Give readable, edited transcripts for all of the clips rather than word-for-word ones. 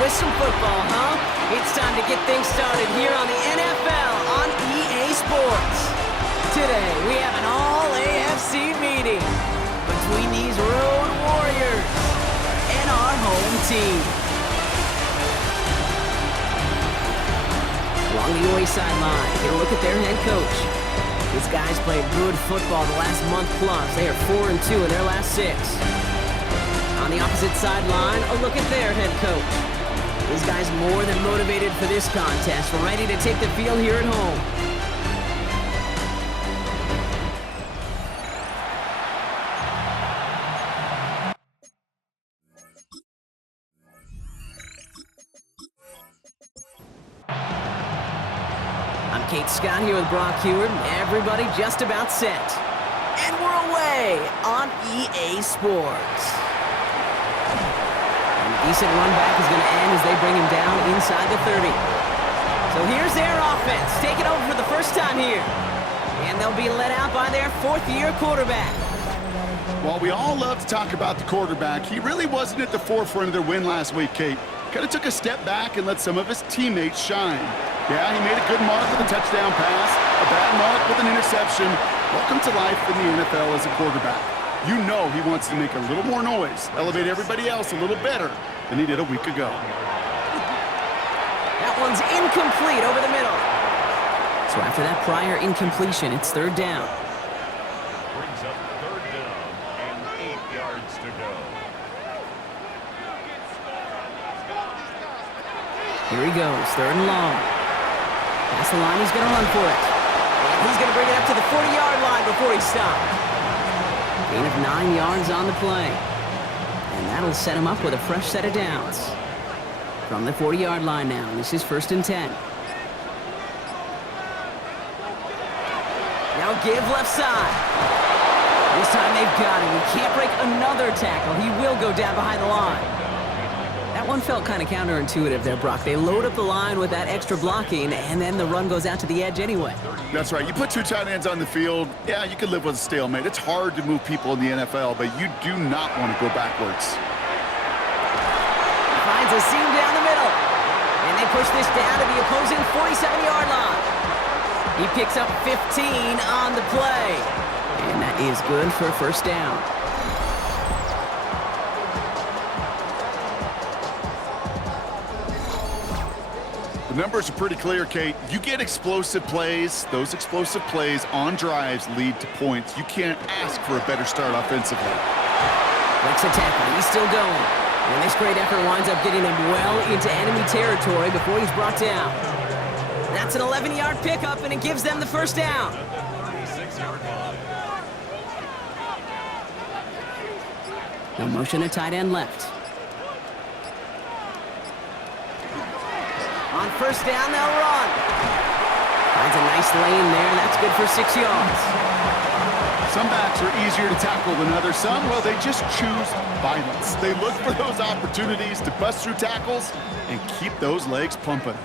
with some football, huh? It's time to get things started here on the NFL on EA Sports. Today, we have an all-AFC meeting between these road warriors and our home team. Along the away sideline, get a look at their head coach. These guys played good football the last month plus. They are 4-2 in their last 6. On the opposite sideline, a look at their head coach. These guys more than motivated for this contest, ready to take the field here at home. I'm Kate Scott here with Brock Heward. Everybody just about set. And we're away on EA Sports. Decent run back is going to end as they bring him down inside the 30. So here's their offense, taking over for the first time here. And they'll be led out by their fourth-year quarterback. Well, we all love to talk about the quarterback. He really wasn't at the forefront of their win last week, Kate. Kind of took a step back and let some of his teammates shine. Yeah, he made a good mark with a touchdown pass, a bad mark with an interception. Welcome to life in the NFL as a quarterback. You know he wants to make a little more noise, elevate everybody else a little better than he did a week ago. That one's incomplete over the middle. So after that prior incompletion, it's third down. Brings up third down and 8 yards to go. Here he goes, third and long. Past the line, he's going to run for it. And he's going to bring it up to the 40-yard line before he stops. Gain of 9 yards on the play. And that'll set him up with a fresh set of downs. From the 40-yard line now, this is 1st and 10. Now give left side. This time they've got him. He can't break another tackle. He will go down behind the line. That one felt kind of counterintuitive there, Brock. They load up the line with that extra blocking, and then the run goes out to the edge anyway. That's right. You put 2 tight ends on the field, yeah, you can live with a stalemate. It's hard to move people in the NFL, but you do not want to go backwards. Finds a seam down the middle. And they push this down to the opposing 47-yard line. He picks up 15 on the play. And that is good for a first down. The numbers are pretty clear, Kate. You get explosive plays. Those explosive plays on drives lead to points. You can't ask for a better start offensively. Breaks a tackle. He's still going. And this great effort winds up getting him well into enemy territory before he's brought down. That's an 11-yard pickup, and it gives them the first down. No motion to tight end left. On first down, they'll run. Finds a nice lane there, and that's good for 6 yards. Some backs are easier to tackle than others. Some, well, they just choose violence. They look for those opportunities to bust through tackles and keep those legs pumping.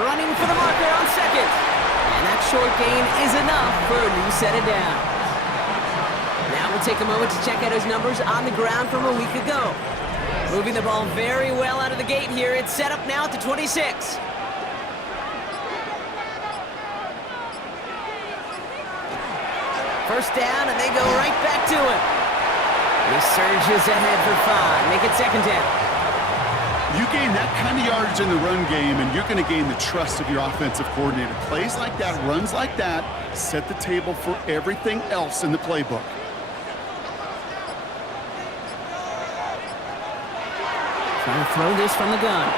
Running for the marker on second. And that short gain is enough for a new set of downs. Now we'll take a moment to check out his numbers on the ground from a week ago. Moving the ball very well out of the gate here. It's set up now at the 26. First down, and they go right back to him. He surges ahead for 5. Make it second down. You gain that kind of yardage in the run game, and you're going to gain the trust of your offensive coordinator. Plays like that, runs like that, set the table for everything else in the playbook. Trying to throw this from the gun.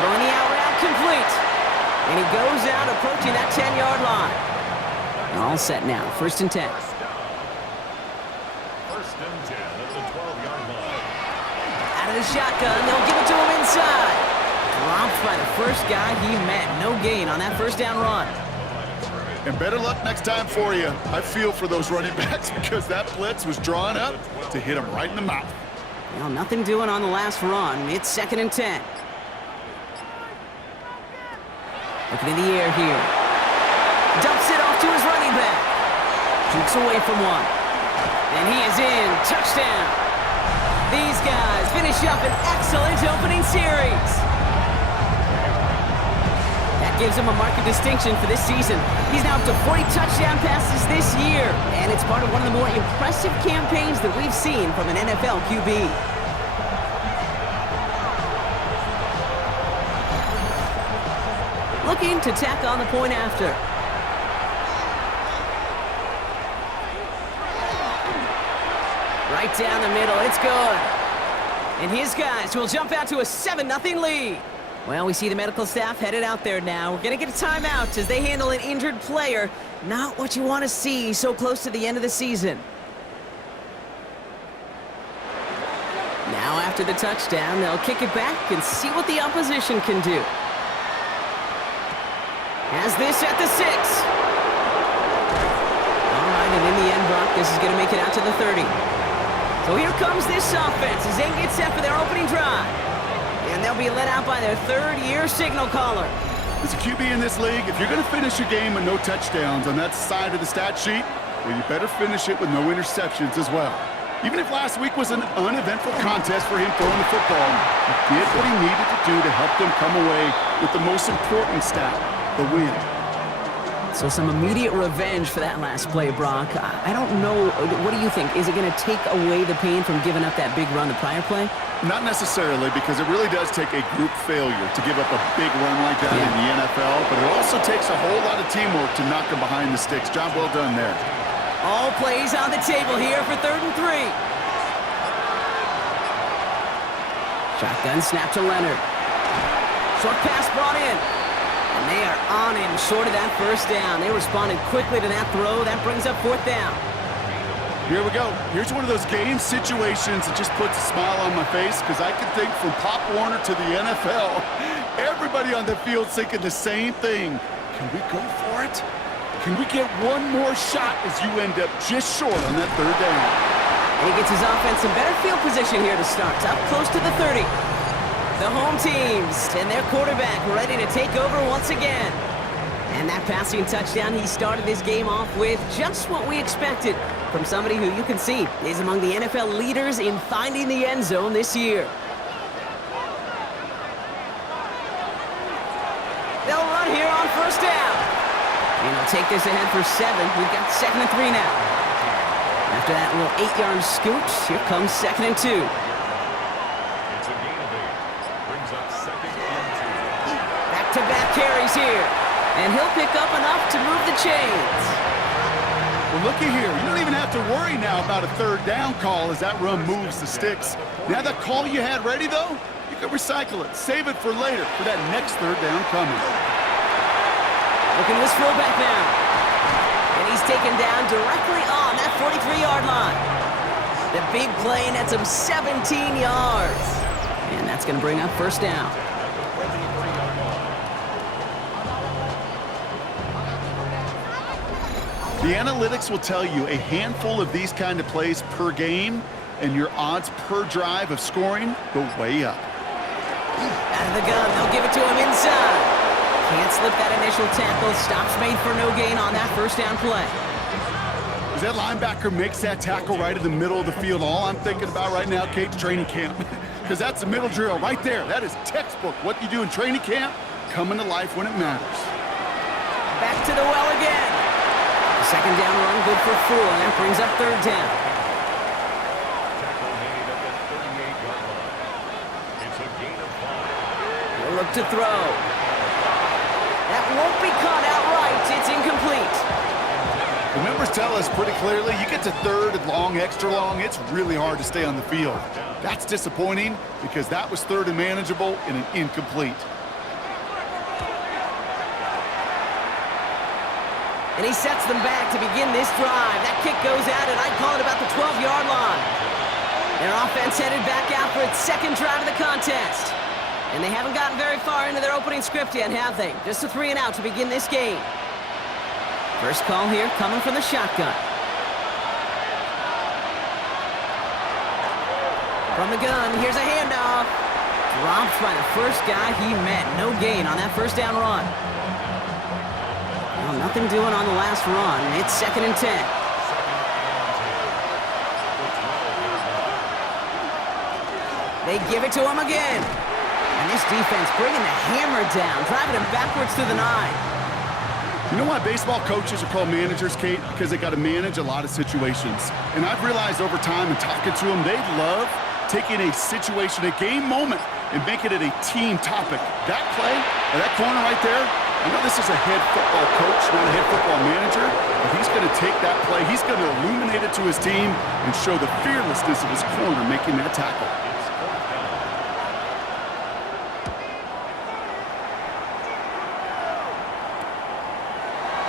Throwing the out route complete. And he goes out approaching that 10-yard line. And all set now. 1st and 10. 1st and 10 at the 12-yard line. Out of the shotgun, they'll give it to him inside. Dropped by the first guy he met. No gain on that first down run. And better luck next time for you. I feel for those running backs because that blitz was drawn up to hit him right in the mouth. Well, nothing doing on the last run. It's 2nd and 10. Looking in the air here. Dumps it off to his running back. Jukes away from one. And he is in. Touchdown. These guys finish up an excellent opening series. That gives him a mark of distinction for this season. He's now up to 40 touchdown passes this year. And it's part of one of the more impressive campaigns that we've seen from an NFL QB. Looking to tack on the point after. Right down the middle, it's good. And his guys will jump out to a 7-0 lead. Well, we see the medical staff headed out there now. We're going to get a timeout as they handle an injured player. Not what you want to see so close to the end of the season. Now after the touchdown, they'll kick it back and see what the opposition can do. Has this at the 6. All right, and in the end, Brock, this is going to make it out to the 30. So here comes this offense as they get set for their opening drive. And they'll be let out by their third-year signal caller. As a QB in this league, if you're going to finish a game with no touchdowns on that side of the stat sheet, well, you better finish it with no interceptions as well. Even if last week was an uneventful contest for him throwing the football, he did what he needed to do to help them come away with the most important stat, the win. So some immediate revenge for that last play, Brock. I don't know. What do you think? Is it going to take away the pain from giving up that big run the prior play? Not necessarily, because it really does take a group failure to give up a big run like that in the NFL, but it also takes a whole lot of teamwork to knock them behind the sticks. Job well done there. All plays on the table here for 3rd and 3. Shotgun snap to Leonard. Short pass brought in. And they are on him short of that first down. They responded quickly to that throw. That brings up 4th down. Here we go. Here's one of those game situations that just puts a smile on my face, because I can think from Pop Warner to the NFL, everybody on the field thinking the same thing. Can we go for it? Can we get one more shot as you end up just short on that 3rd down? And he gets his offense in better field position here to start. Up close to the 30. The home teams and their quarterback ready to take over once again. And that passing touchdown he started this game off with, just what we expected from somebody who you can see is among the NFL leaders in finding the end zone this year. They'll run here on 1st down. And they'll take this ahead for 7. We've got 2nd and 3 now. After that little 8-yard scoot, here comes 2nd and 2. Back-to-back carries here. And he'll pick up enough to move the chains. Well, looky here. You don't even have to worry now about a 3rd down call as that run moves the sticks. Now that call you had ready, though, you can recycle it. Save it for later for that next 3rd down coming. Looking to his fullback now. And he's taken down directly on that 43-yard line. The big play nets him 17 yards. And that's going to bring up 1st down. The analytics will tell you a handful of these kind of plays per game, and your odds per drive of scoring go way up. Out of the gun, they'll give it to him inside. Can't slip that initial tackle. Stops made for no gain on that 1st down play. As that linebacker makes that tackle right in the middle of the field, all I'm thinking about right now, Kate's training camp. Because that's the middle drill right there. That is textbook. What you do in training camp, coming to life when it matters. Back to the well again. 2nd down run, good for 4. And that brings up 3rd down. Tackle made at the 38-yard line. It's a gain of 5. He'll look to throw. That won't be caught outright. It's incomplete. The numbers tell us pretty clearly, you get to 3rd and long, extra long, it's really hard to stay on the field. That's disappointing because that was 3rd and manageable and an incomplete. And he sets them back to begin this drive. That kick goes out, and I'd call it about the 12-yard line. Their offense headed back out for its 2nd drive of the contest. And they haven't gotten very far into their opening script yet, have they? Just a 3 and out to begin this game. First call here coming from the shotgun. From the gun, here's a handoff. Dropped by the first guy he met. No gain on that 1st down run. Well, nothing doing on the last run. It's 2nd and 10. They give it to him again. And this defense bringing the hammer down, driving him backwards through the 9. You know why baseball coaches are called managers, Kate? Because they got to manage a lot of situations. And I've realized over time and talking to them, they love taking a situation, a game moment, and making it a team topic. That play, or that corner right there, I know this is a head football coach, not a head football manager, but he's going to take that play, he's going to illuminate it to his team and show the fearlessness of his corner making that tackle.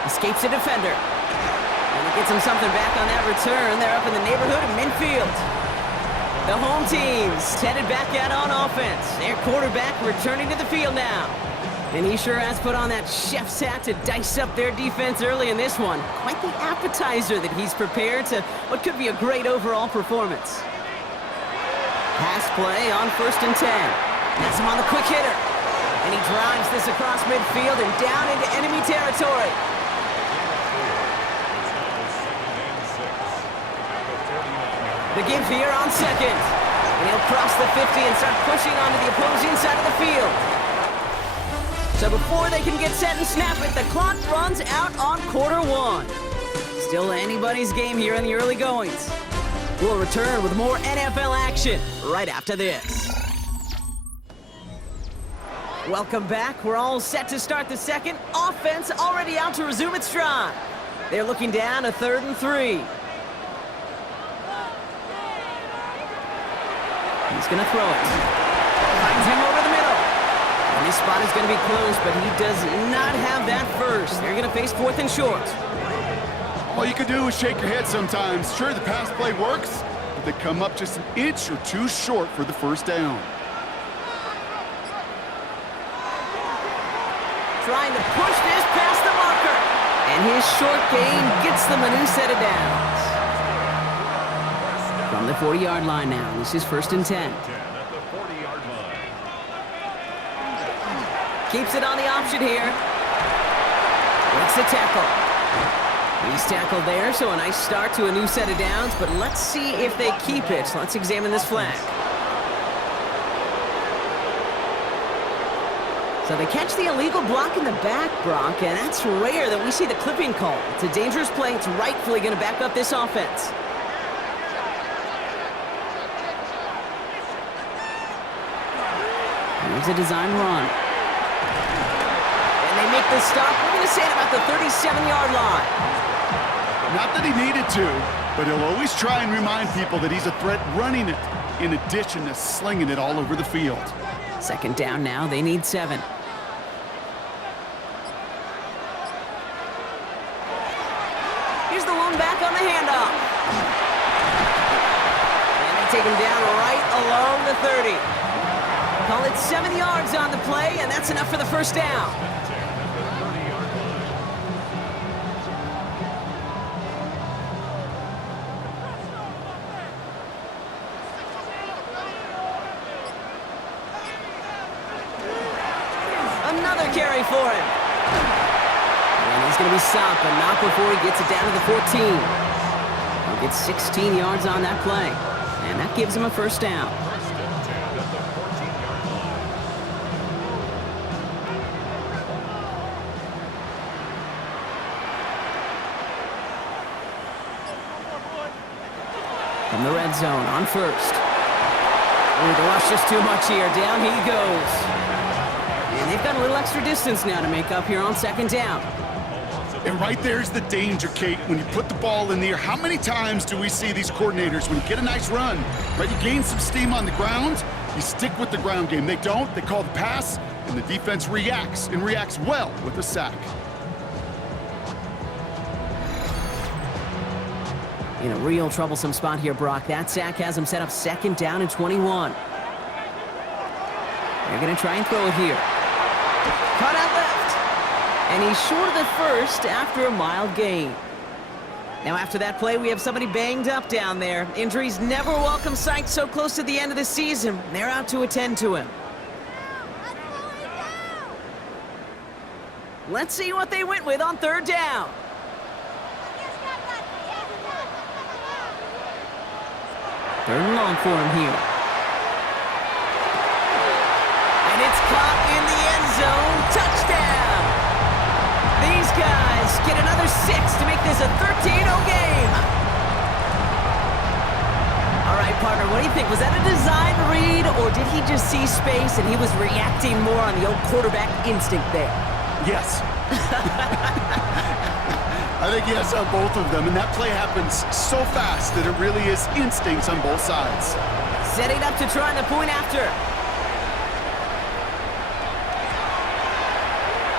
Escapes a defender. And he gets him something back on that return. They're up in the neighborhood of midfield. The home team's headed back out on offense. Their quarterback returning to the field now. And he sure has put on that chef's hat to dice up their defense early in this one. Quite the appetizer that he's prepared to what could be a great overall performance. Pass play on 1st and 10. That's him on the quick hitter. And he drives this across midfield and down into enemy territory. The give here on 2nd. And he'll cross the 50 and start pushing onto the opposing side of the field. So before they can get set and snap it, the clock runs out on quarter 1. Still anybody's game here in the early goings. We'll return with more NFL action right after this. Welcome back. We're all set to start the second. Offense already out to resume its stride. They're looking down a 3rd and 3. He's going to throw it. Finds him over the middle. And this spot is going to be close, but he does not have that first. They're going to face 4th and short. All you can do is shake your head sometimes. Sure, the pass play works, but they come up just an inch or two short for the first down. Trying to push this past the marker. And his short gain gets them a new set of downs. From the 40-yard line now, this is 1st and 10. At the 40-yard line. Keeps it on the option here. Makes the tackle. He's tackled there, so a nice start to a new set of downs, but let's see if they keep it. Let's examine this flag. So they catch the illegal block in the back, Brock, and that's rare that we see the clipping call. It's a dangerous play. It's rightfully going to back up this offense. Here's a design run. And they make the stop. We're going to say it about the 37-yard line. Not that he needed to, but he'll always try and remind people that he's a threat running it, in addition to slinging it all over the field. 2nd down now. They need 7. Here's the one back on the handoff. And they take him down right along the 30. Call it 7 yards on the play, and that's enough for the first down. Another carry for him. And he's going to be stopped, but not before he gets it down to the 14. He'll get 16 yards on that play, and that gives him a first down. From the red zone on 1st. Oh, the rush just too much here. Down he goes. And they've got a little extra distance now to make up here on 2nd down. And right there's the danger, Kate, when you put the ball in the air. How many times do we see these coordinators, when you get a nice run, right, you gain some steam on the ground, you stick with the ground game. They don't, they call the pass, and the defense reacts, and reacts well with a sack. In a real troublesome spot here, Brock. That sack has him set up 2nd down and 21. They're going to try and throw it here. Cut out left. And he's short of the first after a mild gain. Now after that play, we have somebody banged up down there. Injuries never a welcome sight so close to the end of the season. They're out to attend to him. Let's see what they went with on 3rd down. Third and long for him here. It's caught in the end zone. Touchdown! These guys get another 6 to make this a 13-0 game. All right, partner, what do you think? Was that a design read, or did he just see space and he was reacting more on the old quarterback instinct there? Yes. I think yes on both of them, and that play happens so fast that it really is instincts on both sides. Setting up to try the point after.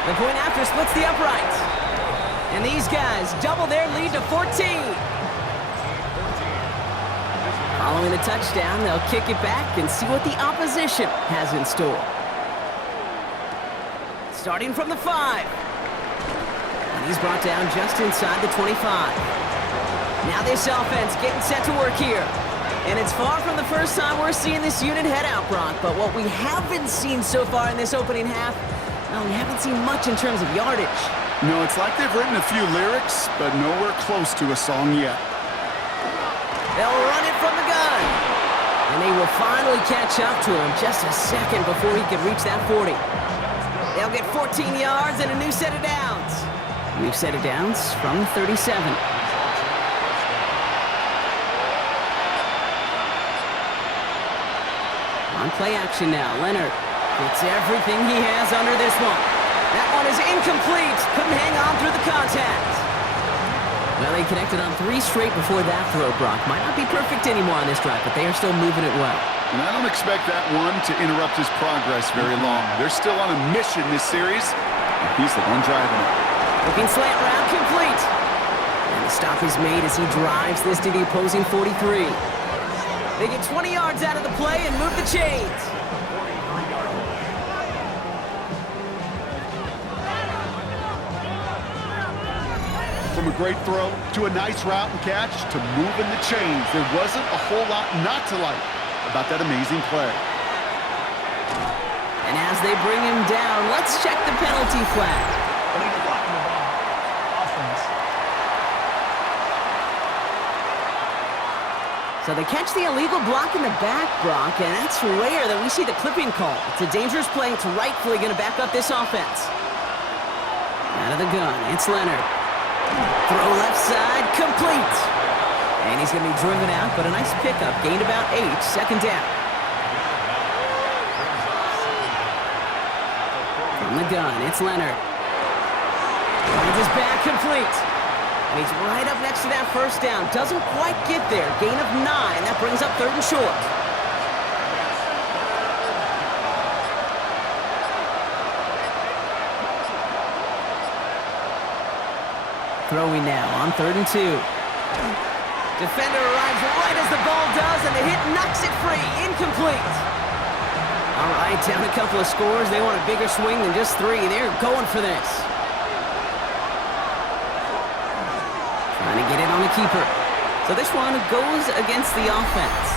The point after splits the uprights. And these guys double their lead to 14. Following the touchdown, they'll kick it back and see what the opposition has in store. Starting from the 5. And he's brought down just inside the 25. Now this offense getting set to work here. And it's far from the first time we're seeing this unit head out, Brock. But what we haven't seen so far in this opening half, well, we haven't seen much in terms of yardage. No, it's like they've written a few lyrics, but nowhere close to a song yet. They'll run it from the gun. And they will finally catch up to him just a second before he can reach that 40. They'll get 14 yards and a new set of downs. New set of downs from 37. On play action now, Leonard gets everything he has under this one. That one is incomplete. Couldn't hang on through the contact. Well, they connected on 3 straight before that throw, Brock. Might not be perfect anymore on this drive, but they are still moving it well. And I don't expect that one to interrupt his progress very long. They're still on a mission this series, and he's the one driving it. Looking slant route complete. And the stop is made as he drives this to the opposing 43. They get 20 yards out of the play and move the chains. From a great throw to a nice route and catch to moving the chains, there wasn't a whole lot not to like about that amazing play. And as they bring him down, let's check the penalty flag. So they catch the illegal block in the back, Brock, and that's rare that we see the clipping call. It's a dangerous play. It's rightfully going to back up this offense. Out of the gun, it's Leonard. Throw left side, complete. And he's going to be driven out, but a nice pickup. Gained about 8, second down. From the gun, it's Leonard. Finds his back complete. And he's right up next to that first down. Doesn't quite get there. Gain of 9. That brings up 3rd and short. Throwing now on 3rd and 2. Defender arrives right as the ball does, and the hit knocks it free. Incomplete. All right, down a couple of scores. They want a bigger swing than just 3. They're going for this. Trying to get it on the keeper. So this one goes against the offense.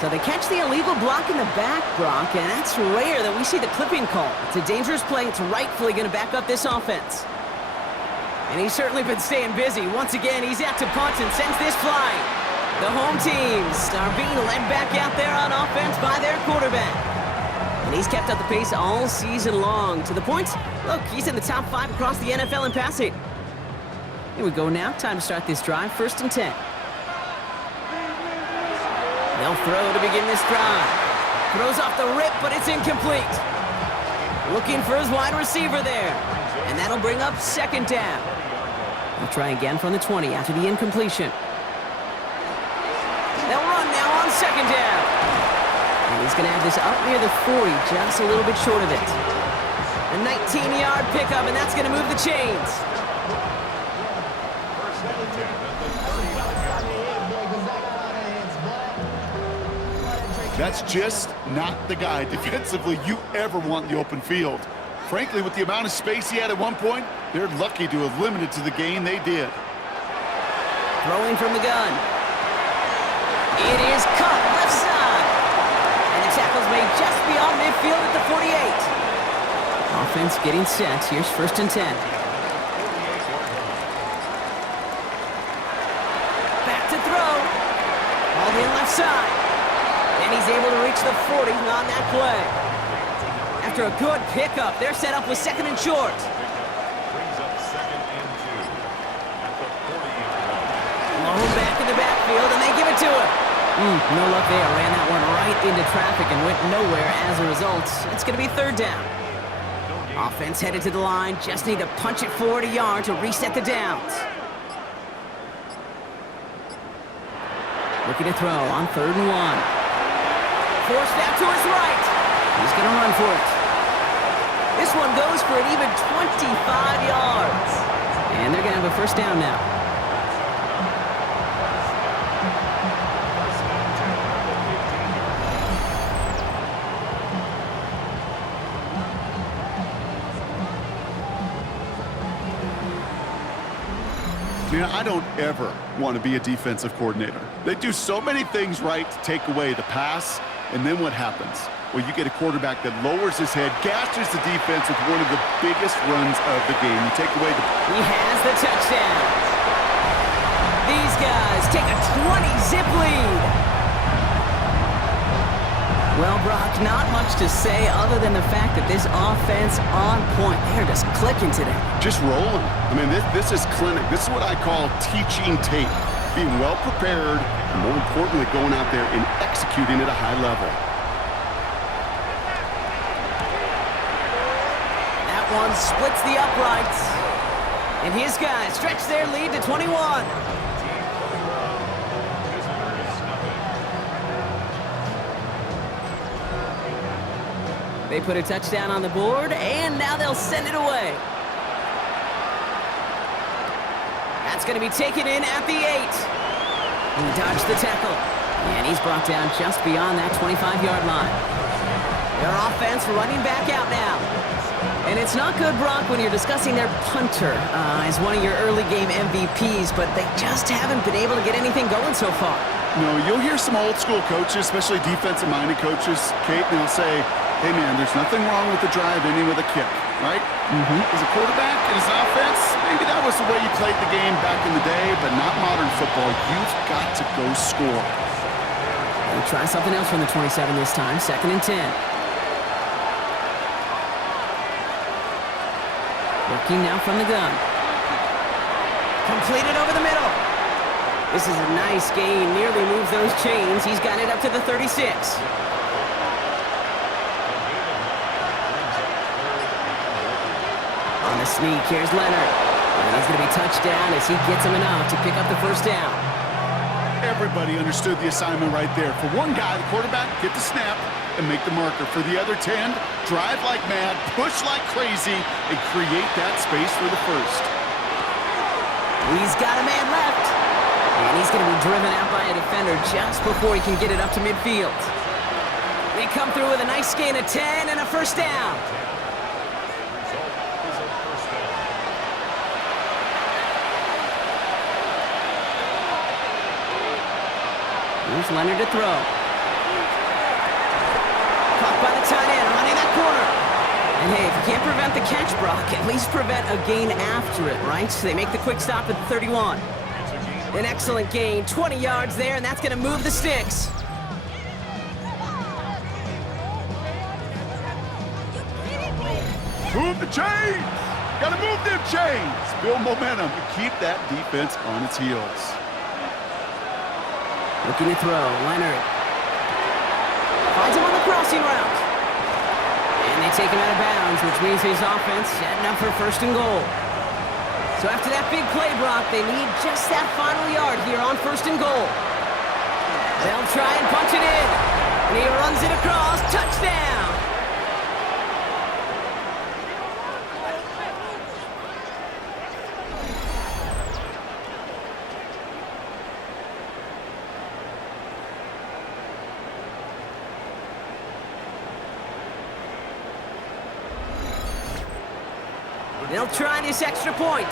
So they catch the illegal block in the back, Brock, and that's rare that we see the clipping call. It's a dangerous play. It's rightfully going to back up this offense. And he's certainly been staying busy. Once again, he's out to punt and sends this flying. The home teams are being led back out there on offense by their quarterback. And he's kept up the pace all season long. To the point, look, he's in the top 5 across the NFL in passing. Here we go now. Time to start this drive. 1st and 10. They'll throw to begin this drive. Throws off the rip, but it's incomplete. Looking for his wide receiver there. And that'll bring up 2nd down. They'll try again from the 20 after the incompletion. They'll run now on 2nd down. And he's going to have this up near the 40, just a little bit short of it. A 19-yard pickup, and that's going to move the chains. That's just not the guy defensively you ever want in the open field. Frankly, with the amount of space he had at one point, they're lucky to have limited to the gain they did. Throwing from the gun. It is caught left side. And the tackle's made just beyond midfield at the 48. Offense getting set. Here's 1st and 10. Back to throw. All in left side. And he's able to reach the 40 on that play. After a good pickup, they're set up with second and short. Brings up second and 2 at the 40-yard line. Blown back in the backfield, and they give it to him. No luck there. Ran that one right into traffic and went nowhere as a result. It's going to be third down. Offense headed to the line. Just need to punch it forward a yard to reset the downs. Looking to throw on 3rd and 1. Forced out to his right. He's going to run for it. This one goes for an even 25 yards. And they're going to have a first down now. Man, I don't ever want to be a defensive coordinator. They do so many things right to take away the pass, and then what happens? Well, you get a quarterback that lowers his head, gashes the defense with one of the biggest runs of the game. You take away the... He has the touchdown. These guys take a 20-zip lead. Well, Brock, not much to say other than the fact that this offense on point. They're just clicking today. Just rolling. I mean, this is clinic. This is what I call teaching tape. Being well prepared, and more importantly, going out there and executing at a high level. That one splits the uprights. And his guys stretch their lead to 21. They put a touchdown on the board, and now they'll send it away. That's going to be taken in at the 8. He dodged the tackle, and he's brought down just beyond that 25-yard line. Their offense running back out now. And it's not good, Brock, when you're discussing their punter as one of your early game MVPs, but they just haven't been able to get anything going so far. No, you'll hear some old school coaches, especially defensive-minded coaches, Kate, and they'll say, hey, man, there's nothing wrong with the drive ending with a kick, right? As a quarterback and as an offense, maybe that was the way you played the game back in the day, but not modern football. You've got to go score. They'll try something else from the 27 this time, 2nd and 10. Working now from the gun. Completed over the middle. This is a nice gain, nearly moves those chains. He's got it up to the 36. On the sneak, here's Leonard. And he's going to be touched down as he gets him enough to pick up the first down. Everybody understood the assignment right there. For one guy, the quarterback, get the snap and make the marker. For the other 10, drive like mad, push like crazy, and create that space for the first. He's got a man left. And he's going to be driven out by a defender just before he can get it up to midfield. They come through with a nice gain of 10 and a first down. Here's Leonard to throw. Caught by the tight end, running that corner. And hey, if you can't prevent the catch, Brock, at least prevent a gain after it, right? So they make the quick stop at the 31. An excellent gain, 20 yards there, and that's going to move the sticks. Move the chains! Gotta move them chains! Build momentum and keep that defense on its heels. Looking to throw, Leonard. Finds him on the crossing route. And they take him out of bounds, which means his offense setting up for 1st and goal. So after that big play, Brock, they need just that final yard here on 1st and goal. They'll try and punch it in. And he runs it across. Touchdown! They'll try this extra point.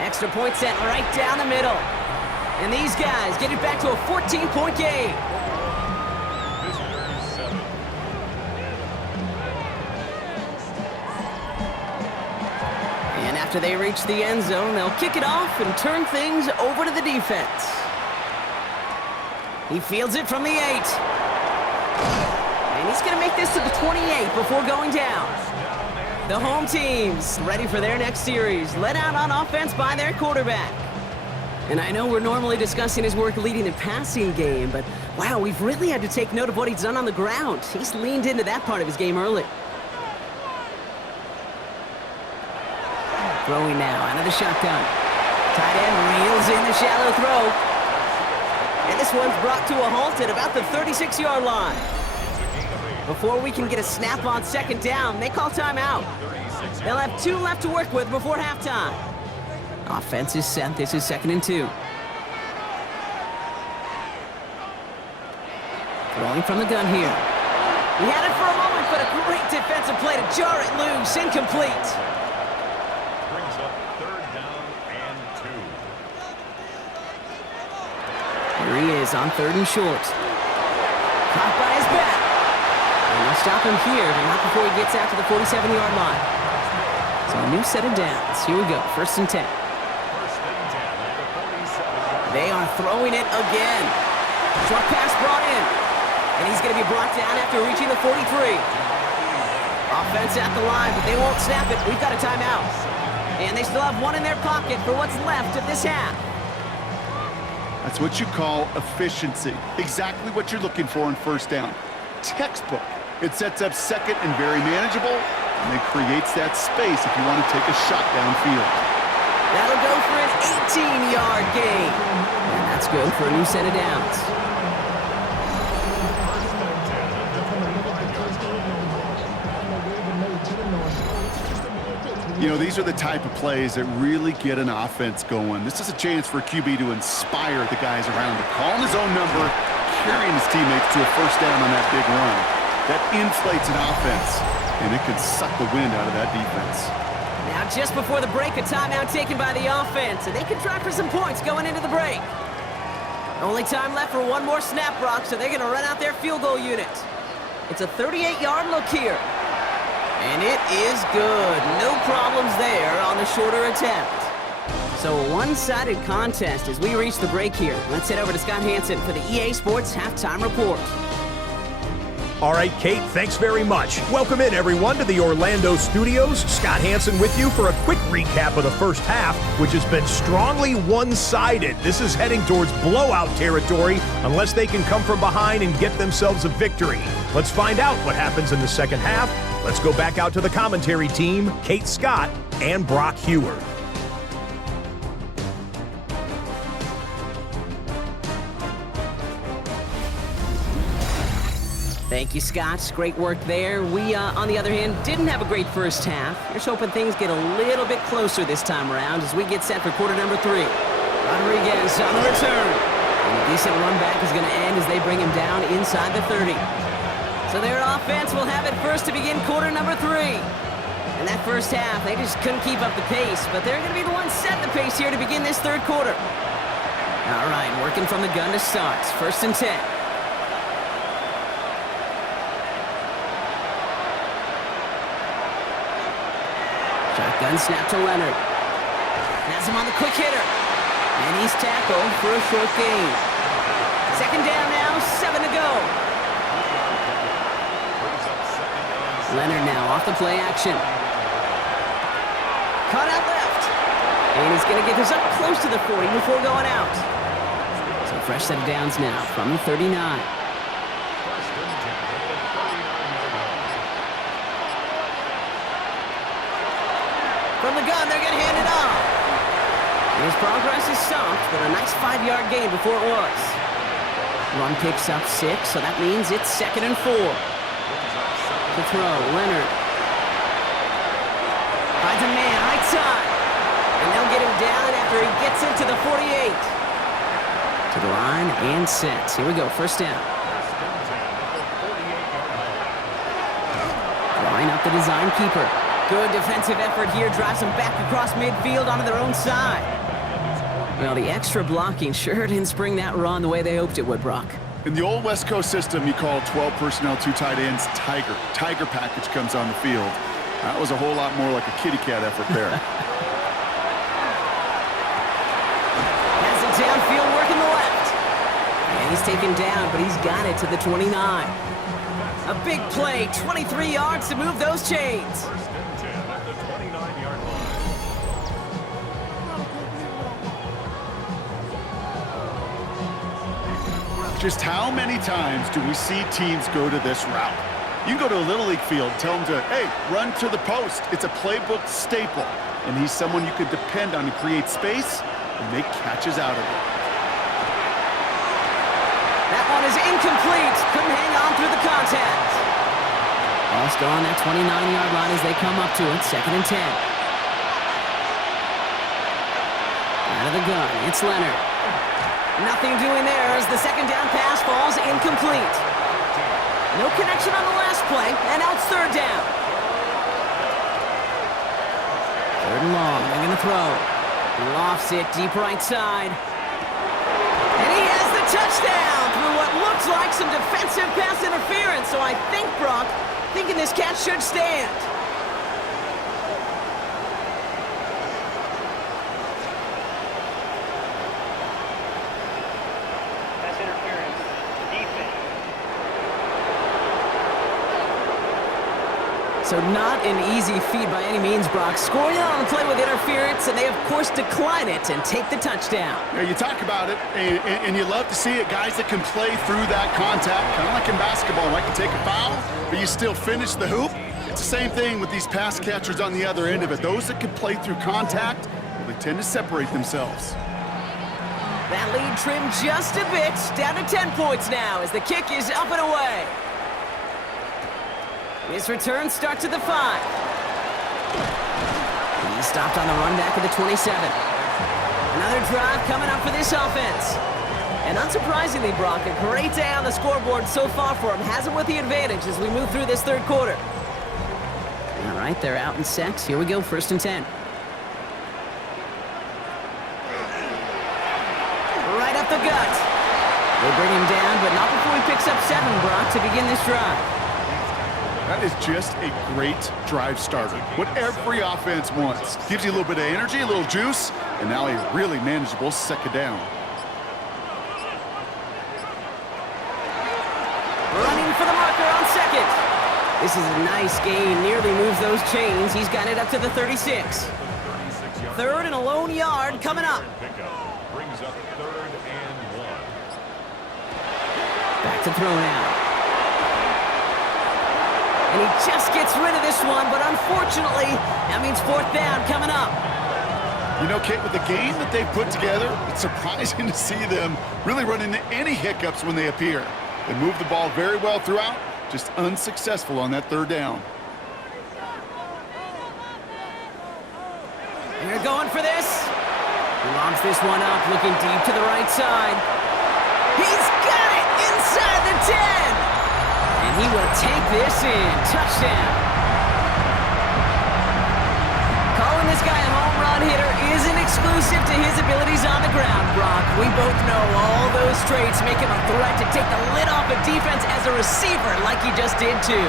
Extra point set right down the middle. And these guys get it back to a 14-point game. Visitors 7. After they reach the end zone, they'll kick it off and turn things over to the defense. He fields it from the 8. And he's going to make this to the 28 before going down. The home team's ready for their next series, led out on offense by their quarterback. And I know we're normally discussing his work leading the passing game, but wow, we've really had to take note of what he's done on the ground. He's leaned into that part of his game early. Throwing now out of the shotgun. Tight end reels in the shallow throw. And this one's brought to a halt at about the 36-yard line. Before we can get a snap on second down, they call timeout. They'll have 2 left to work with before halftime. Offense is set. This is 2nd and 2. Throwing from the gun here. He had it for a moment, but a great defensive play to jar it loose. Incomplete. Brings up 3rd down and 2. Here he is on 3rd and short. Caught by his back. And they'll stop him here, but not before he gets out to the 47-yard line. So a new set of downs. Here we go, 1st and 10. They are throwing it again. Short pass brought in. And he's going to be brought down after reaching the 43. Offense at the line, but they won't snap it. We've got a timeout. And they still have 1 in their pocket for what's left of this half. That's what you call efficiency. Exactly what you're looking for in 1st down. Textbook. It sets up 2nd and very manageable, and it creates that space if you want to take a shot downfield. That'll go for an 18-yard gain. And that's good for a new set of downs. You know, these are the type of plays that really get an offense going. This is a chance for a QB to inspire the guys around him. Calling his own number, carrying his teammates to a 1st down on that big run. That inflates an offense, and it can suck the wind out of that defense. Now, just before the break, a timeout taken by the offense, and they can try for some points going into the break. Only time left for 1 more snap, Brock, so they're going to run out their field goal unit. It's a 38-yard look here. And it is good. No problems there on the shorter attempt. So a one-sided contest as we reach the break here. Let's head over to Scott Hansen for the EA Sports Halftime Report. All right, Kate, thanks very much. Welcome in, everyone, to the Orlando studios. Scott Hansen with you for a quick recap of the first half, which has been strongly one-sided. This is heading towards blowout territory unless they can come from behind and get themselves a victory. Let's find out what happens in the second half. Let's go back out to the commentary team, Kate Scott and Brock Heward. Thank you, Scott. Great work there. We, on the other hand, didn't have a great first half. Here's hoping things get a little bit closer this time around as we get set for quarter number 3. Rodriguez on the return. And a decent run back is going to end as they bring him down inside the 30. So their offense will have it first to begin quarter number 3. And that first half, they just couldn't keep up the pace, but they're going to be the ones setting the pace here to begin this 3rd quarter. All right, working from the gun to start. 1st and 10. Shotgun snap to Leonard. Has him on the quick hitter. And he's tackled for a short gain. 2nd down now, 7 to go. Leonard now off the play action. Caught out left. And he's going to get this up close to the 40 before going out. So fresh set of downs now from the 39. From the gun, they're going to hand it off. And his progress is soft, but a nice 5-yard gain before it was. Run picks up 6, so that means it's 2nd and 4. To throw, Leonard. Finds a man, right side. And they'll get him down after he gets into the 48. To the line and sets. Here we go, 1st down. Drawing up the design keeper. Good defensive effort here, drives them back across midfield onto their own side. Well, the extra blocking sure didn't spring that run the way they hoped it would, Brock. In the old West Coast system, you call 12 personnel, 2 tight ends, Tiger. Tiger package comes on the field. That was a whole lot more like a kitty cat effort there. downfield working the left. And he's taken down, but he's got it to the 29. A big play, 23 yards to move those chains. First and 10 at the 29-yard line. Just how many times do we see teams go to this route? You can go to a Little League field, tell them to, hey, run to the post. It's a playbook staple. And he's someone you can depend on to create space and make catches out of it. That one is incomplete. Couldn't hang on through the contact. Ball still on that 29-yard line as they come up to it. 2nd and 10. Out of the gun, it's Leonard. Nothing doing there as the second down pass falls incomplete. No connection on the last play, and now it's 3rd down. 3rd and long, they're going to throw. He lofts it deep right side. And he has the touchdown through what looks like some defensive pass interference. So I think, Brock, thinking this catch should stand. Pass interference. Defense. So not an easy feat by any means, Brock. Scoring on the play with interference, and they, of course, decline it and take the touchdown. Yeah, you talk about it, and you love to see it. Guys that can play through that contact, kind of like in basketball, right? You take a foul, but you still finish the hoop. It's the same thing with these pass catchers on the other end of it. Those that can play through contact, well, they tend to separate themselves. That lead trimmed just a bit, down to 10 points now as the kick is up and away. His return starts at the 5. He's stopped on the run back at the 27. Another drive coming up for this offense. And unsurprisingly, Brock, a great day on the scoreboard so far for him. Has him with the advantage as we move through this 3rd quarter. All right, they're out in sacks. Here we go, 1st and 10. Right up the gut. They bring him down, but not before he picks up 7, Brock, to begin this drive. That is just a great drive starter. What every offense wants. Gives you a little bit of energy, a little juice, and now a really manageable 2nd down. Running for the marker on 2nd. This is a nice gain, nearly moves those chains. He's got it up to the 36. 3rd and a lone yard coming up. Pickup brings up 3rd and 1. Back to throw now. And he just gets rid of this one, but unfortunately, that means 4th down coming up. You know, Kate, with the game that they've put together, it's surprising to see them really run into any hiccups when they appear. They move the ball very well throughout, just unsuccessful on that 3rd down. And they're going for this. He lobs this one up, looking deep to the right side. He's got it inside the 10. And he will take this in. Touchdown. Calling this guy a home run hitter isn't exclusive to his abilities on the ground, Brock. We both know all those traits make him a threat to take the lid off a defense as a receiver like he just did too.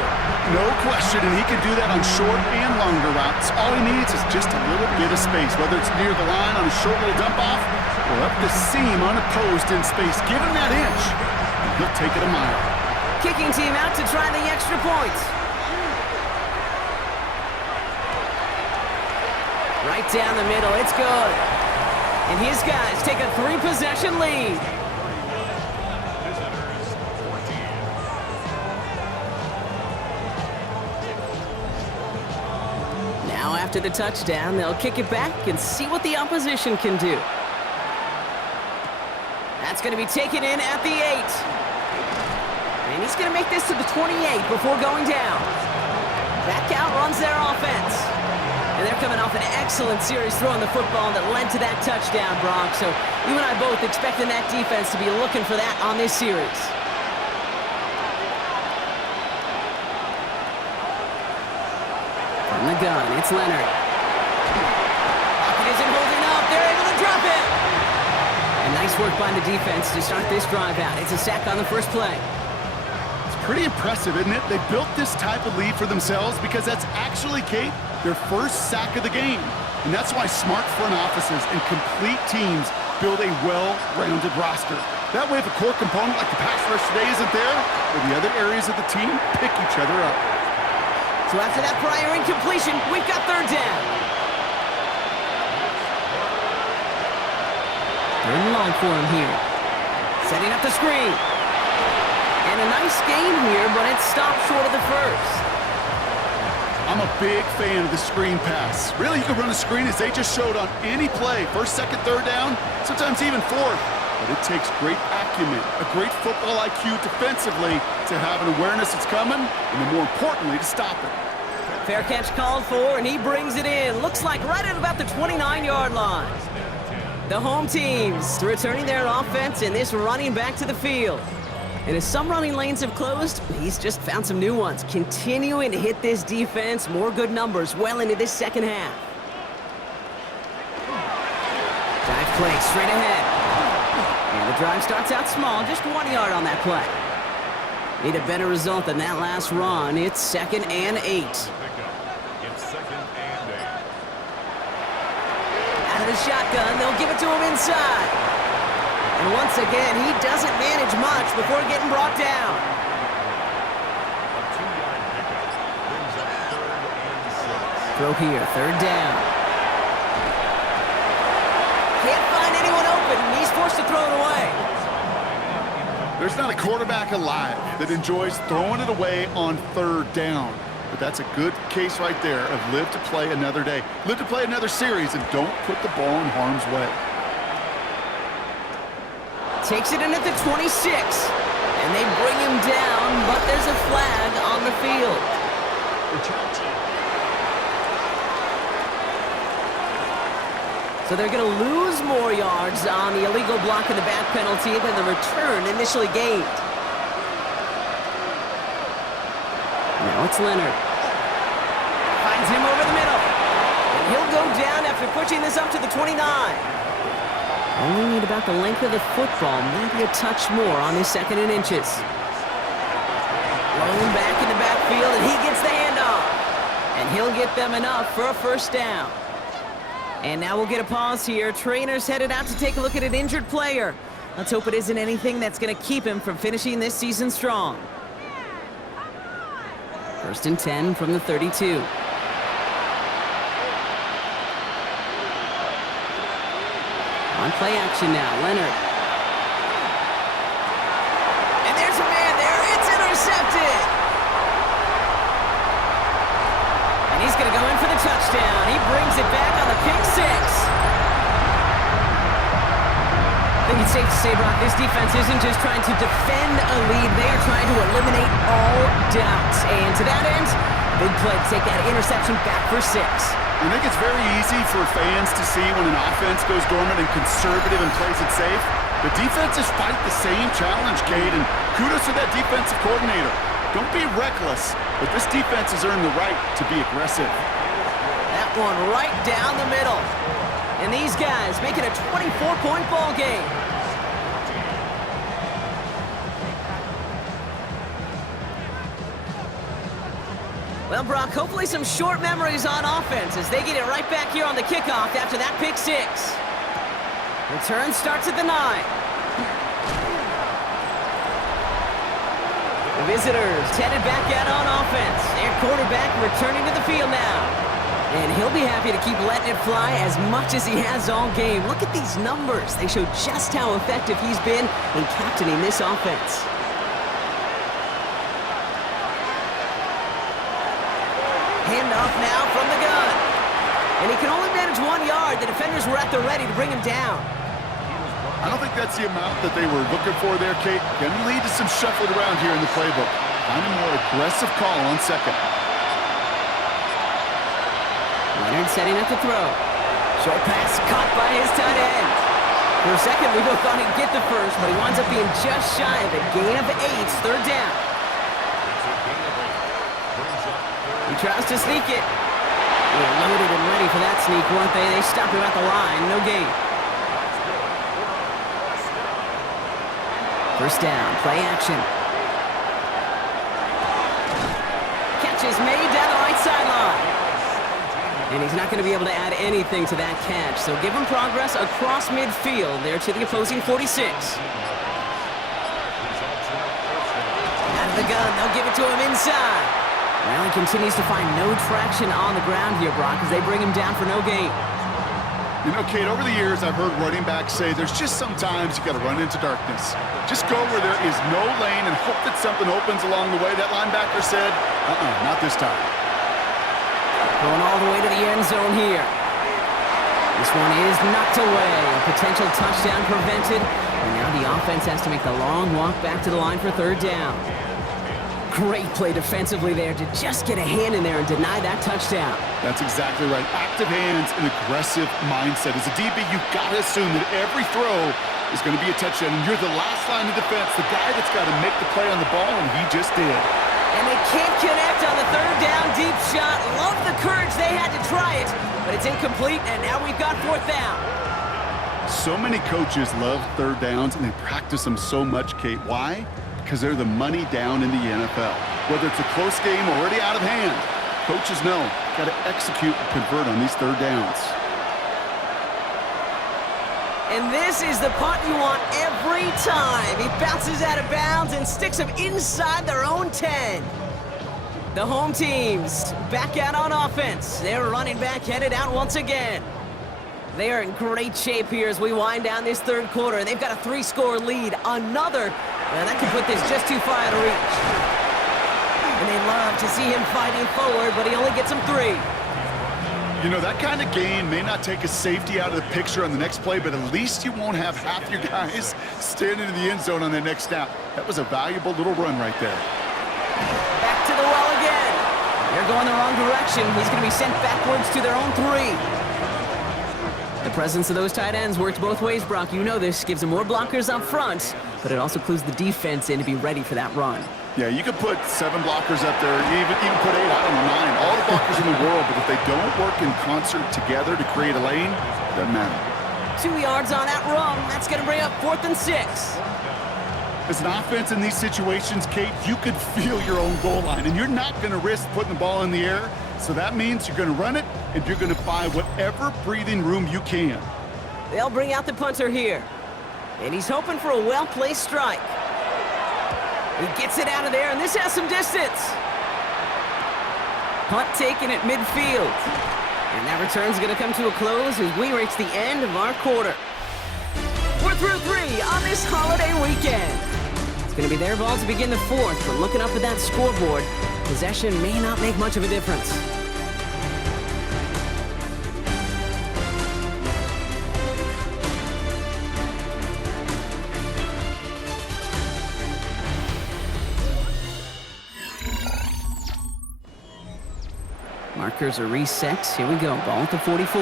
No question, and he can do that on short and longer routes. All he needs is just a little bit of space, whether it's near the line on a short little dump-off or up the seam on a post in space. Give him that inch, and he'll take it a mile. Kicking team out to try the extra point. Right down the middle, it's good. And his guys take a 3-possession lead. Visitors 14. Now after the touchdown, they'll kick it back and see what the opposition can do. That's going to be taken in at the 8. And he's going to make this to the 28 before going down. That count runs their offense. And they're coming off an excellent series throwing the football that led to that touchdown, Brock. So you and I both expecting that defense to be looking for that on this series. From the gun, it's Leonard. Pocket isn't holding up. They're able to drop it. And nice work by the defense to start this drive out. It's a sack on the first play. Pretty impressive, isn't it? They built this type of lead for themselves because that's actually, Kate, their first sack of the game. And that's why smart front offices and complete teams build a well-rounded roster. That way, if a core component like the pass rush today isn't there, well, the other areas of the team pick each other up. So after that prior incompletion, we've got third down. Third and long for him here. Setting up the screen. And a nice gain here, but it stopped short of the first. I'm a big fan of the screen pass. Really, you can run a screen as they just showed on any play. First, second, third down, sometimes even fourth. But it takes great acumen, a great football IQ defensively to have an awareness it's coming, and then more importantly, to stop it. Fair catch called for, and he brings it in. Looks like right at about the 29-yard line. The home teams returning their offense and this running back to the field. And as some running lanes have closed, he's just found some new ones. Continuing to hit this defense, more good numbers well into this second half. Dive play straight ahead. And the drive starts out small, just 1 yard on that play. Need a better result than that last run. It's 2nd and 8. It's 2nd and 8. Out of the shotgun, they'll give it to him inside. And once again, he doesn't manage much before getting brought down. A 2-yard pickup brings up 3rd and 6. Throw here, third down. Can't find anyone open. He's forced to throw it away. There's not a quarterback alive that enjoys throwing it away on third down. But that's a good case right there of live to play another day. Live to play another series and don't put the ball in harm's way. Takes it in at the 26. And they bring him down, but there's a flag on the field. Return team. So they're going to lose more yards on the illegal block in the back penalty than the return initially gained. Now it's Leonard. Finds him over the middle. And he'll go down after pushing this up to the 29. Only need about the length of the football, maybe a touch more on his 2nd and inches. Rolling back in the backfield, and he gets the handoff. And he'll get them enough for a first down. And now we'll get a pause here. Trainer's headed out to take a look at an injured player. Let's hope it isn't anything that's going to keep him from finishing this season strong. 1st and 10 from the 32. On play action now, Leonard. And there's a man there. It's intercepted. And he's going to go in for the touchdown. He brings it back on the pick 6. I think it's safe to say, Brock, this defense isn't just trying to defend a lead. They are trying to eliminate all doubts. And to that end, big play to take that interception back for 6. I think it's very easy for fans to see when an offense goes dormant and conservative and plays it safe. The defenses fight the same challenge, Cade, and kudos to that defensive coordinator. Don't be reckless, but this defense has earned the right to be aggressive. That one right down the middle. And these guys making a 24-point ball game. Well, Brock, hopefully some short memories on offense as they get it right back here on the kickoff after that pick 6. Return starts at the 9. The visitors headed back out on offense. Their quarterback returning to the field now. And he'll be happy to keep letting it fly as much as he has all game. Look at these numbers. They show just how effective he's been in captaining this offense. Handoff now from the gun. And he can only manage 1 yard. The defenders were at the ready to bring him down. I don't think that's the amount that they were looking for there, Kate. Can lead to some shuffling around here in the playbook. Find a more aggressive call on 2nd. Leonard setting up to throw. Short pass caught by his tight end. For a second, we both thought he'd get the first, but he winds up being just shy of a gain of 8. Third down. He tries to sneak it. They were loaded and ready for that sneak, weren't they? They stopped him at the line. No gain. First down. Play action. Catch is made down the right sideline. And he's not going to be able to add anything to that catch, so give him progress across midfield there to the opposing 46. Out of the gun, they'll give it to him inside. Well, he continues to find no traction on the ground here, Brock, as they bring him down for no gain. You know, Kate, over the years, I've heard running backs say there's just sometimes you got to run into darkness. Just go where there is no lane and hope that something opens along the way. That linebacker said, not this time. Going all the way to the end zone here. This one is knocked away. A potential touchdown prevented. And now the offense has to make the long walk back to the line for third down. Great play defensively there to just get a hand in there and deny that touchdown. That's exactly right. Active hands and aggressive mindset. As a DB, you've got to assume that every throw is going to be a touchdown. And you're the last line of defense, the guy that's got to make the play on the ball, and he just did. And they can't connect on the third down deep shot. Love the courage they had to try it, but it's incomplete, and now we've got fourth down. So many coaches love third downs, and they practice them so much, Kate. Why? Because they're the money down in the NFL. Whether it's a close game or already out of hand, coaches know, got to execute and convert on these third downs. And this is the punt you want every time. He bounces out of bounds and sticks them inside their own 10. The home teams back out on offense. Their running back headed out once again. They are in great shape here as we wind down this third quarter. They've got a 3-score lead. Another, well, that could put this just too far out of reach. And they love to see him fighting forward, but he only gets them 3. You know, that kind of gain may not take a safety out of the picture on the next play, but at least you won't have half your guys standing in the end zone on that next snap. That was a valuable little run right there. Back to the well again. They're going the wrong direction. He's going to be sent backwards to their own 3. The presence of those tight ends works both ways, Brock. You know this. Gives them more blockers up front, but it also clues the defense in to be ready for that run. Yeah, you could put 7 blockers up there, even put 8, I don't know, 9. All the blockers in the world, but if they don't work in concert together to create a lane, it doesn't matter. 2 yards on that run. That's going to bring up 4th and 6. As an offense in these situations, Kate, you could feel your own goal line, and you're not going to risk putting the ball in the air. So that means you're going to run it, and you're going to buy whatever breathing room you can. They'll bring out the punter here. And he's hoping for a well-placed strike. He gets it out of there, and this has some distance. Punt taken at midfield. And that return's going to come to a close as we reach the end of our quarter. We're through 3 on this holiday weekend. It's going to be their ball to begin the 4th, but looking up at that scoreboard, possession may not make much of a difference. Markers are reset. Here we go. Ball at the 44.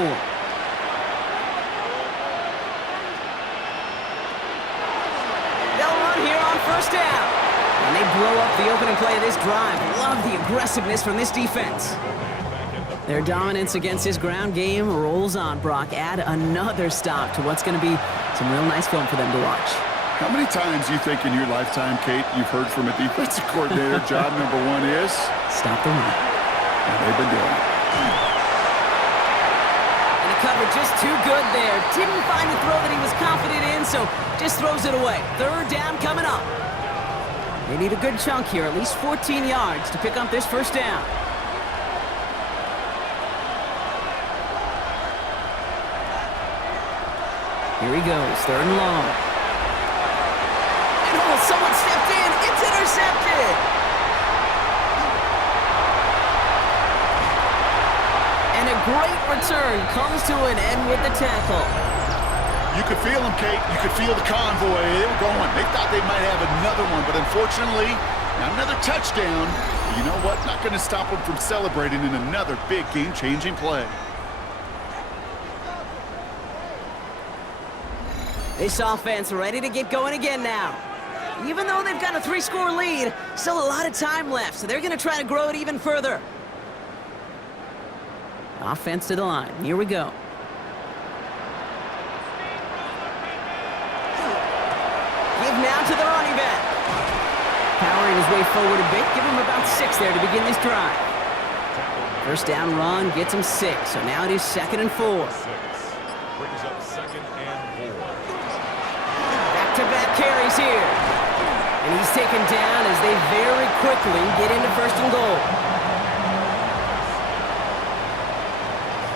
They'll run here on first down. And they blow up the opening play of this drive. Love the aggressiveness from this defense. Their dominance against this ground game rolls on, Brock. Add another stop to what's going to be some real nice film for them to watch. How many times do you think in your lifetime, Kate, you've heard from a defensive coordinator, job number 1 is? Stop the run. And they've been doing it. And the cover just too good there. Didn't find the throw that he was confident in, so just throws it away. Third down coming up. They need a good chunk here, at least 14 yards to pick up this first down. Here he goes, 3rd and long. And oh, someone stepped in. It's intercepted. And a great return comes to an end with the tackle. You could feel them, Kate. You could feel the convoy. They were going. They thought they might have another one, but unfortunately, not another touchdown. But you know what? Not going to stop them from celebrating in another big game-changing play. This offense ready to get going again now. Even though they've got a 3-score lead, still a lot of time left, so they're going to try to grow it even further. Offense to the line. Here we go. Give now to the running back. Powering his way forward a bit. Give him about 6 there to begin this drive. First down run gets him 6, so now it is 2nd and 4. Brings up 2nd and 4. Back-to-back carries here. And he's taken down as they very quickly get into 1st and goal.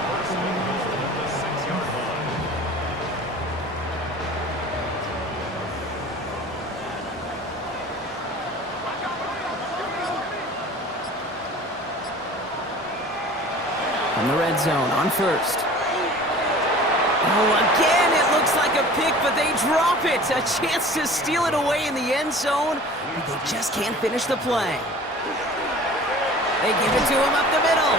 First and goal at the 6-yard line. From the red zone on 1st. Oh, again, it looks like a pick, but they drop it. A chance to steal it away in the end zone, but they just can't finish the play. They give it to him up the middle,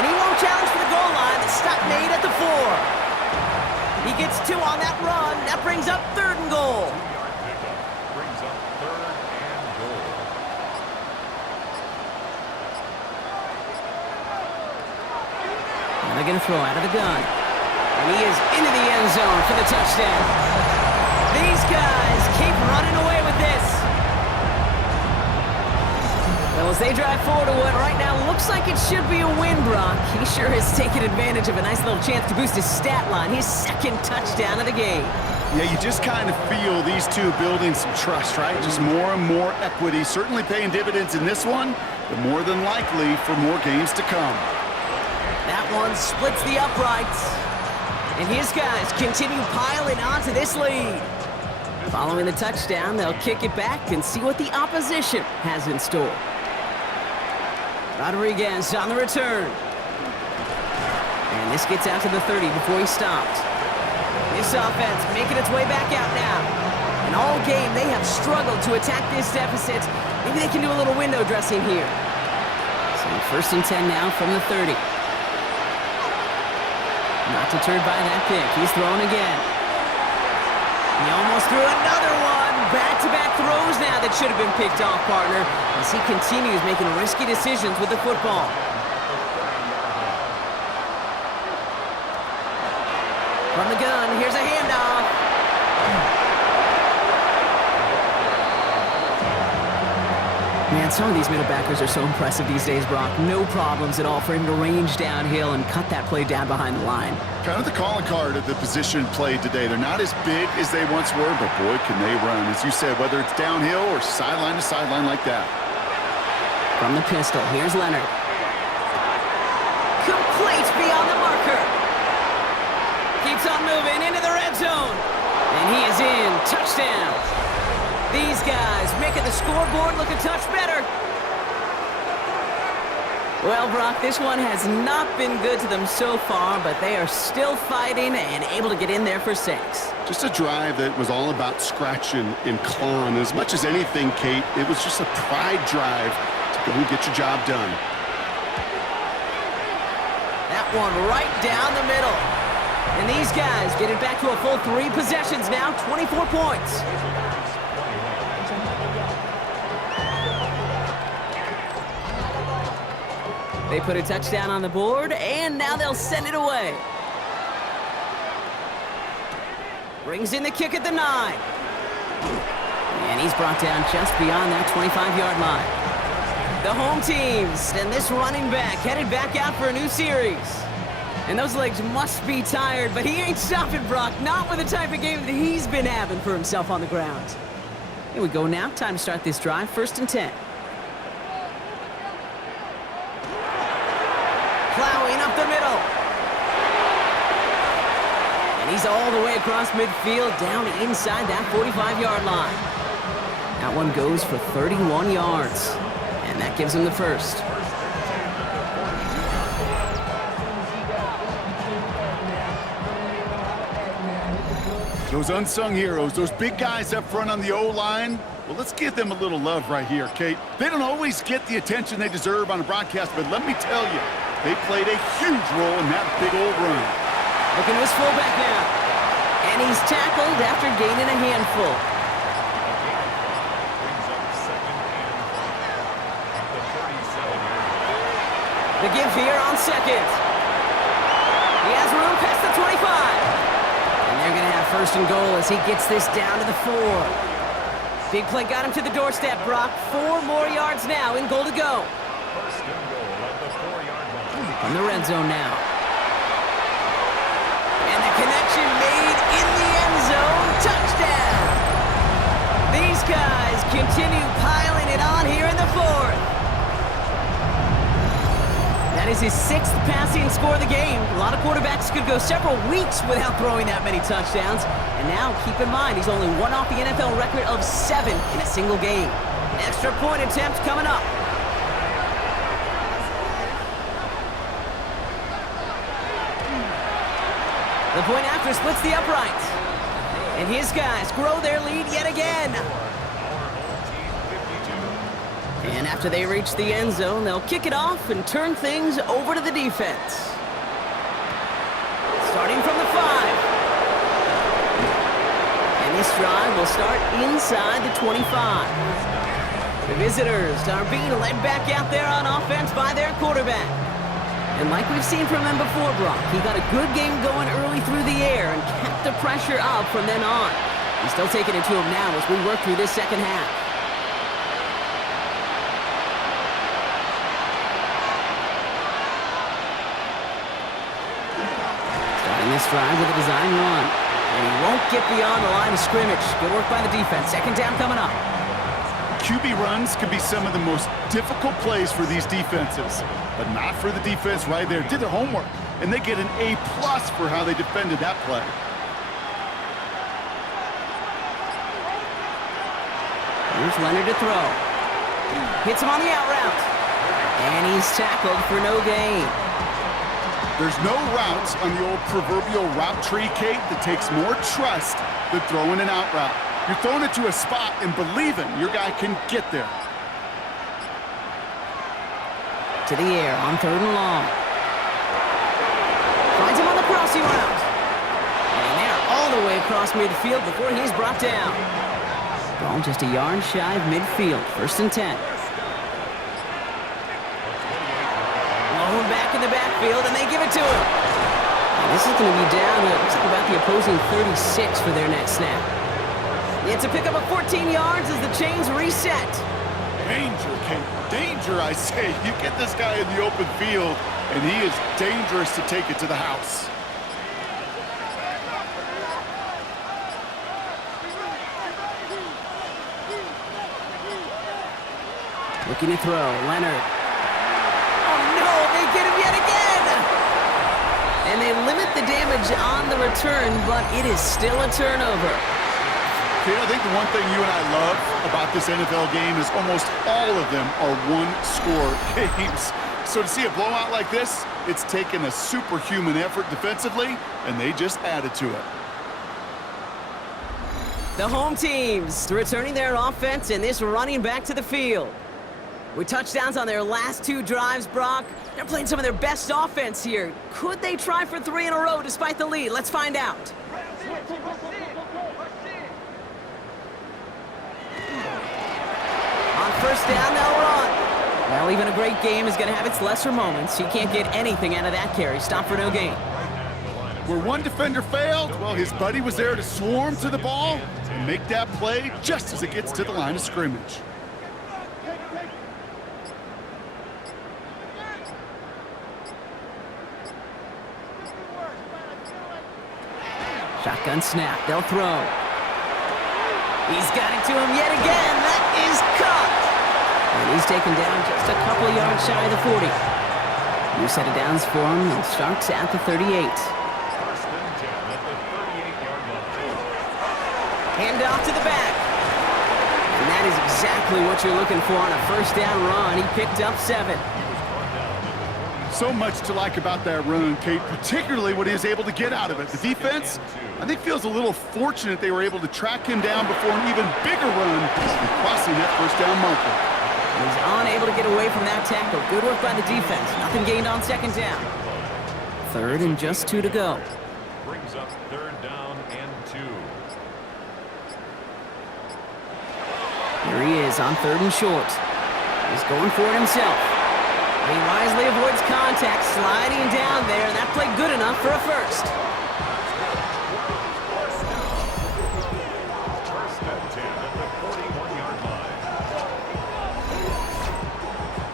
and he won't challenge for the goal line. The stop made at the 4. He gets 2 on that run. That brings up 3rd and goal. 2-yard pickup. Brings up 3rd and goal. And they're going to throw out of the gun. And he is into the end zone for the touchdown. These guys keep running away with this. Well, as they drive forward to what right now looks like it should be a win, Brock. He sure has taken advantage of a nice little chance to boost his stat line. His 2nd touchdown of the game. Yeah, you just kind of feel these two building some trust, right? Just more and more equity. Certainly paying dividends in this one, but more than likely for more games to come. That one splits the uprights. And his guys continue piling onto this lead. Following the touchdown, they'll kick it back and see what the opposition has in store. Rodriguez on the return. And this gets out to the 30 before he stopped. This offense making its way back out now. And all game, they have struggled to attack this deficit. Maybe they can do a little window dressing here. So 1st and 10 now from the 30. Not deterred by that pick. He's throwing again. He almost threw another one. Back-to-back throws now that should have been picked off, partner, as he continues making risky decisions with the football. From the gun, here's a handoff. Man, some of these middle backers are so impressive these days, Brock. No problems at all for him to range downhill and cut that play down behind the line. Kind of the calling card of the position played today. They're not as big as they once were, but boy, can they run. As you said, whether it's downhill or sideline to sideline like that. From the pistol, here's Leonard. Complete beyond the marker. Keeps on moving into the red zone. And he is in. Touchdown. These guys making the scoreboard look a touch better. Well, Brock, this one has not been good to them so far, but they are still fighting and able to get in there for 6. Just a drive that was all about scratching and clawing. As much as anything, Kate, it was just a pride drive to go and get your job done. That one right down the middle. And these guys get it back to a full 3 possessions now, 24 points. They put a touchdown on the board, and now they'll send it away. Brings in the kick at the 9. And he's brought down just beyond that 25-yard line. The home teams and this running back headed back out for a new series. And those legs must be tired, but he ain't stopping, Brock. Not with the type of game that he's been having for himself on the ground. Here we go now. Time to start this drive. 1st and 10. Plowing up the middle. And he's all the way across midfield, down inside that 45-yard line. That one goes for 31 yards. And that gives him the first. Those unsung heroes, those big guys up front on the O-line, well, let's give them a little love right here, Kate. They don't always get the attention they deserve on a broadcast, but let me tell you, they played a huge role in that big old run. Looking to his fullback now. And he's tackled after gaining a handful. The give here on 2nd. He has room past the 25. And they're going to have 1st and goal as he gets this down to the 4. Big play got him to the doorstep, Brock. 4 more yards now in goal to go. 1st and goal at the 4-yard line. From the red zone now. And the connection made in the end zone. Touchdown! These guys continue piling it on here in the fourth. That is his 6th passing score of the game. A lot of quarterbacks could go several weeks without throwing that many touchdowns. And now, keep in mind, he's only one off the NFL record of 7 in a single game. An extra point attempt coming up. The point after splits the uprights. And his guys grow their lead yet again. And after they reach the end zone, they'll kick it off and turn things over to the defense. Starting from the 5. And this drive will start inside the 25. The visitors are being led back out there on offense by their quarterback. And like we've seen from him before, Brock, he got a good game going early through the air and kept the pressure up from then on. He's still taking it to him now as we work through this second half. Starting this drive with a design run. And he won't get beyond the line of scrimmage. Good work by the defense. Second down coming up. QB runs can be some of the most difficult plays for these defenses, but not for the defense right there. Did their homework, and they get an A+ for how they defended that play. Here's Leonard to throw. Hits him on the out route. And he's tackled for no gain. There's no routes on the old proverbial route tree, Kate, that takes more trust than throwing an out route. You're throwing it to a spot and believing your guy can get there. To the air on 3rd and long. Finds him on the crossing route. And they're all the way across midfield before he's brought down. Ball just a yard shy of midfield. 1st and 10. Low back in the backfield, and they give it to him. And this is going to be down to looks like about the opposing 36 for their next snap. It's a pickup of 14 yards as the chains reset. Danger, Kate. Danger, I say. You get this guy in the open field, and he is dangerous to take it to the house. Looking to throw. Leonard. Oh, no! They get him yet again! And they limit the damage on the return, but it is still a turnover. Okay, I think the one thing you and I love about this NFL game is almost all of them are one-score games. So to see a blowout like this, it's taken a superhuman effort defensively, and they just added to it. The home teams returning their offense and this running back to the field. With touchdowns on their last 2 drives, Brock, they're playing some of their best offense here. Could they try for 3 in a row despite the lead? Let's find out. On 1st down, they'll run. Well, even a great game is going to have its lesser moments. He can't get anything out of that carry. Stop for no gain. Where one defender failed, well, his buddy was there to swarm to the ball and make that play just as it gets to the line of scrimmage. Shotgun snap. They'll throw. He's got it to him yet again. That is caught. And he's taken down just a couple of yards shy of the 40. New set of downs for him. It starts at the 38. Hand off to the back. And that is exactly what you're looking for on a 1st down run. He picked up 7. So much to like about that run, Kate, particularly what he was able to get out of it. The defense, I think, feels a little fortunate they were able to track him down before an even bigger run and crossing that 1st down marker. He's unable to get away from that tackle. Good work by the defense. Nothing gained on 2nd down. 3rd and just 2 to go. Brings up 3rd down and 2. Here he is on 3rd and short. He's going for it himself. He wisely avoids contact, sliding down there, and that played good enough for a 1st. 1st and 10 at the 41-yard line.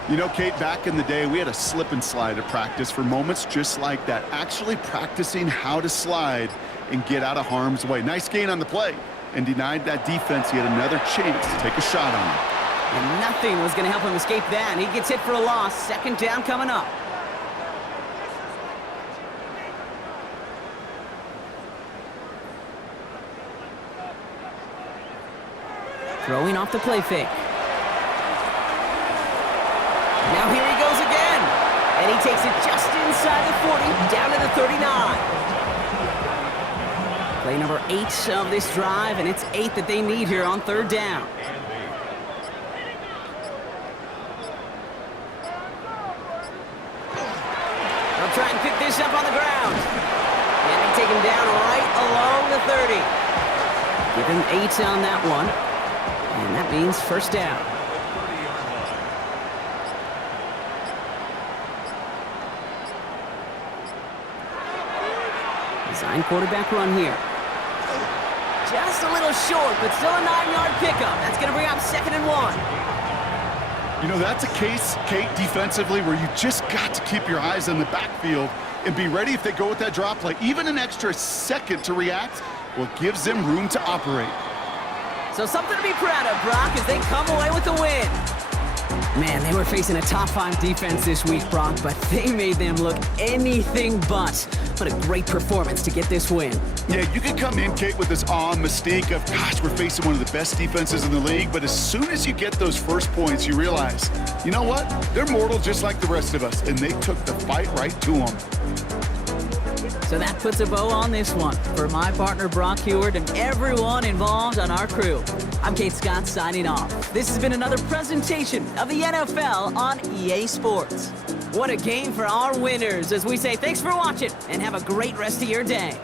You know, Kate, back in the day, we had a slip and slide at practice for moments just like that. Actually practicing how to slide and get out of harm's way. Nice gain on the play. And denied that defense yet another chance to take a shot on him. And nothing was going to help him escape that. He gets hit for a loss. Second down coming up. Throwing off the play fake. Now here he goes again. And he takes it just inside the 40, down to the 39. Play number 8 of this drive, and it's 8 that they need here on third down. They'll try and pick this up on the ground. And they take him down right along the 30. Give him 8 on that one. And that means first down. Design quarterback run here. Just a little short, but still a 9-yard pickup. That's going to bring up 2nd and 1. You know, that's a case, Kate, defensively, where you just got to keep your eyes on the backfield and be ready if they go with that drop play. Even an extra second to react, well, gives them room to operate. So something to be proud of, Brock, as they come away with the win. Man, they were facing a top-5 defense this week, Brock, but they made them look anything but. What a great performance to get this win. Yeah, you can come in, Kate, with this mystique of, gosh, we're facing one of the best defenses in the league, but as soon as you get those first points, you realize, you know what? They're mortal just like the rest of us, and they took the fight right to them. So that puts a bow on this one. For my partner, Brock Heward, and everyone involved on our crew, I'm Kate Scott signing off. This has been another presentation of the NFL on EA Sports. What a game for our winners, as we say thanks for watching and have a great rest of your day.